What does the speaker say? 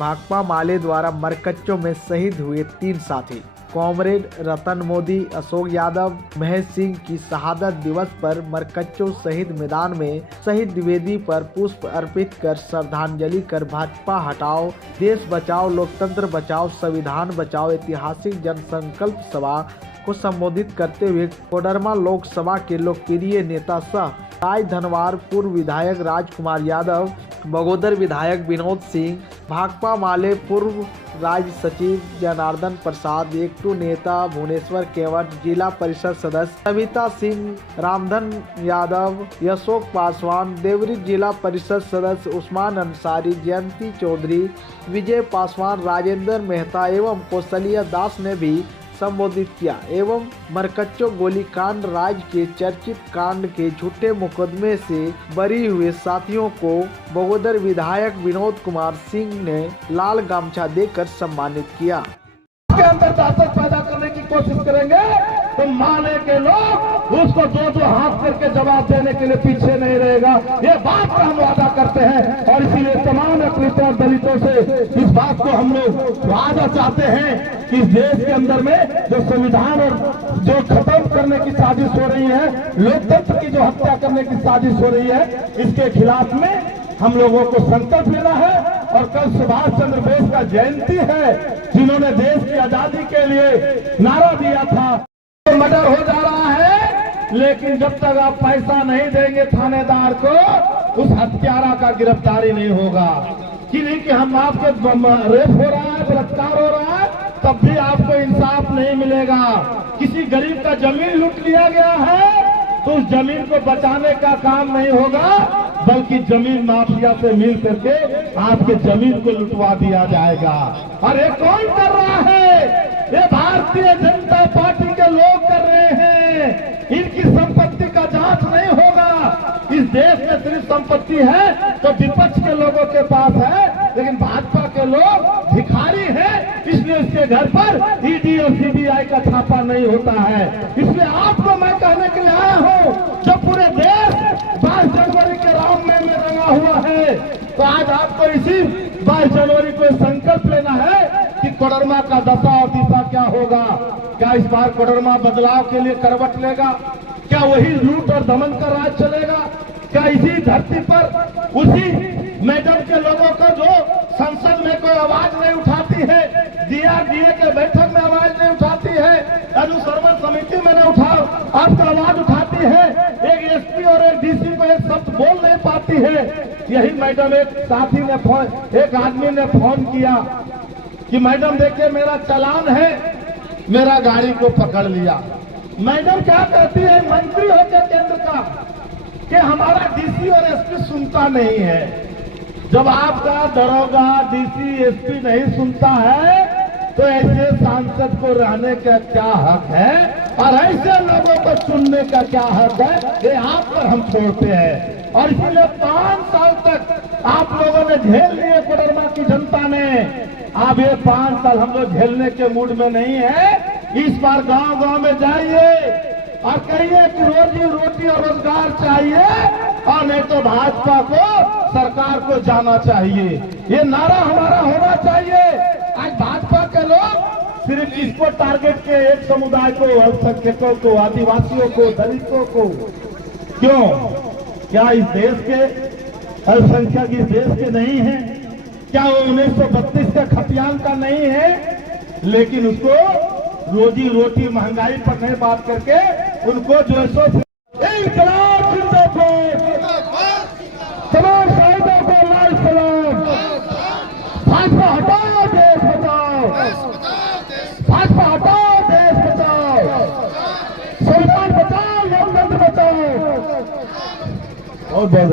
भाकपा माले द्वारा मरकच्चों में शहीद हुए 3 साथी कॉमरेड रतन मोदी, अशोक यादव, महेश सिंह की शहादत दिवस पर मरकच्चों शहीद मैदान में शहीद वेदी पर पुष्प अर्पित कर श्रद्धांजलि कर भाजपा हटाओ, देश बचाओ, लोकतंत्र बचाओ, संविधान बचाओ ऐतिहासिक जनसंकल्प सभा को संबोधित करते हुए कोडरमा लोकसभा के लोकप्रिय नेता सह राज धनवार, पूर्व विधायक राजकुमार यादव, बगोदर विधायक विनोद सिंह, भाकपा माले पूर्व राज्य सचिव जनार्दन प्रसाद, एकटू नेता भुवनेश्वर केवट, जिला परिषद सदस्य सविता सिंह, रामधन यादव, अशोक पासवान, देवरी जिला परिषद सदस्य उस्मान अंसारी, जयंती चौधरी, विजय पासवान, राजेंद्र मेहता एवं कौशलिया दास ने भी संबोधित किया एवं मरकच्चों गोलीकांड राज्य के चर्चित कांड के झूठे मुकदमे से बरी हुए साथियों को बगोदर विधायक विनोद कुमार सिंह ने लाल गमछा देकर सम्मानित किया। के अंदर ताकत पैदा करने की कोशिश करेंगे तो माने के लोग उसको दो हाथ करके जवाब देने के लिए पीछे नहीं रहेगा। ये बात का हम वादा करते हैं और इसीलिए तमाम अपील और दलितों से इस बात को हम लोग वादा चाहते हैं कि इस देश के अंदर में जो संविधान और जो खत्म करने की साजिश हो रही है, लोकतंत्र की जो हत्या करने की साजिश हो रही है, इसके खिलाफ में हम लोगों को संकल्प लेना है। और कल सुभाष चंद्र बोस का जयंती है, जिन्होंने देश की आजादी के लिए नारा दिया था। तो मर्डर हो जा रहा है, लेकिन जब तक आप पैसा नहीं देंगे थानेदार को, उस हत्यारा का गिरफ्तारी नहीं होगा। कि नहीं कि हम आपके रेप हो रहा है, बलात्कार हो रहा है, तब भी आपको इंसाफ नहीं मिलेगा। किसी गरीब का जमीन लूट लिया गया है तो उस जमीन को बचाने का काम नहीं होगा, बल्कि जमीन माफिया से मिल करके आपके जमीन को लुटवा दिया जाएगा। और ये कौन कर रहा है? ये भारतीय जनता पार्टी के लोग कर रहे हैं। इनकी संपत्ति का जांच नहीं होगा। इस देश में सिर्फ संपत्ति है तो विपक्ष के लोगों के पास है, लेकिन भाजपा के लोग भिखारी हैं, इसलिए इसके घर पर ईडी और सीबीआई का छापा नहीं होता है। इसलिए आपको मैं कहने के लिए आया हूँ, जब पूरे देश 22 जनवरी के रामनवमी में रंगा हुआ है, तो आज आपको इसी 22 जनवरी को संकल्प लेना है कि कोडरमा का दशा और दिशा क्या होगा। क्या इस बार कोडरमा बदलाव के लिए करवट लेगा? क्या वही लूट और दमन का राज चलेगा? क्या इसी धरती पर उसी मैडम के लोगों को जो संसद में कोई आवाज नहीं उठाती है, डीआरडीए के बैठक में आवाज नहीं उठाती है, अनुसंधान समिति में नहीं आपको आवाज उठाती है, एक एसपी और एक डीसी को एक शब्द बोल नहीं पाती है। यही मैडम एक साथी ने एक आदमी ने फोन किया कि मैडम देखिए मेरा चालान है, मेरा गाड़ी को पकड़ लिया। मैडम क्या कहती है, मंत्री होकर केंद्र का, कि हमारा डीसी और एसपी सुनता नहीं है। जब आपका दरोगा डीसी एसपी नहीं सुनता है तो ऐसे सांसद को रहने का क्या हक है और ऐसे लोगों को चुनने का क्या हक है, ये आप पर हम छोड़ते हैं। और इसीलिए 5 साल तक आप लोगों ने झेल लिए, कोडरमा की जनता ने। अब ये 5 साल हम लोग झेलने के मूड में नहीं है। इस बार गांव-गांव में जाइए और कहिए कि रोजी रोटी और रोजगार चाहिए, और नहीं तो भाजपा को सरकार को जाना चाहिए। ये नारा हमारा होना चाहिए। आज भाजपा के लोग सिर्फ इसको टारगेट के एक समुदाय को, अल्पसंख्यकों को, आदिवासियों को, दलितों को, क्यों? क्या इस देश के अल्पसंख्यक इस देश के नहीं है? क्या वो 1932 का खतियान का नहीं है? लेकिन उसको रोजी रोटी महंगाई पर नहीं बात करके उनको जो है इंकलाब जिंदाबाद, तमाम शहीदों को लाल सलाम। भाजपा हटाओ देश बचाओ, भाजपा हटाओ देश बचाओ, संविधान बचाओ, लोकतंत्र बचाओ। और बहुत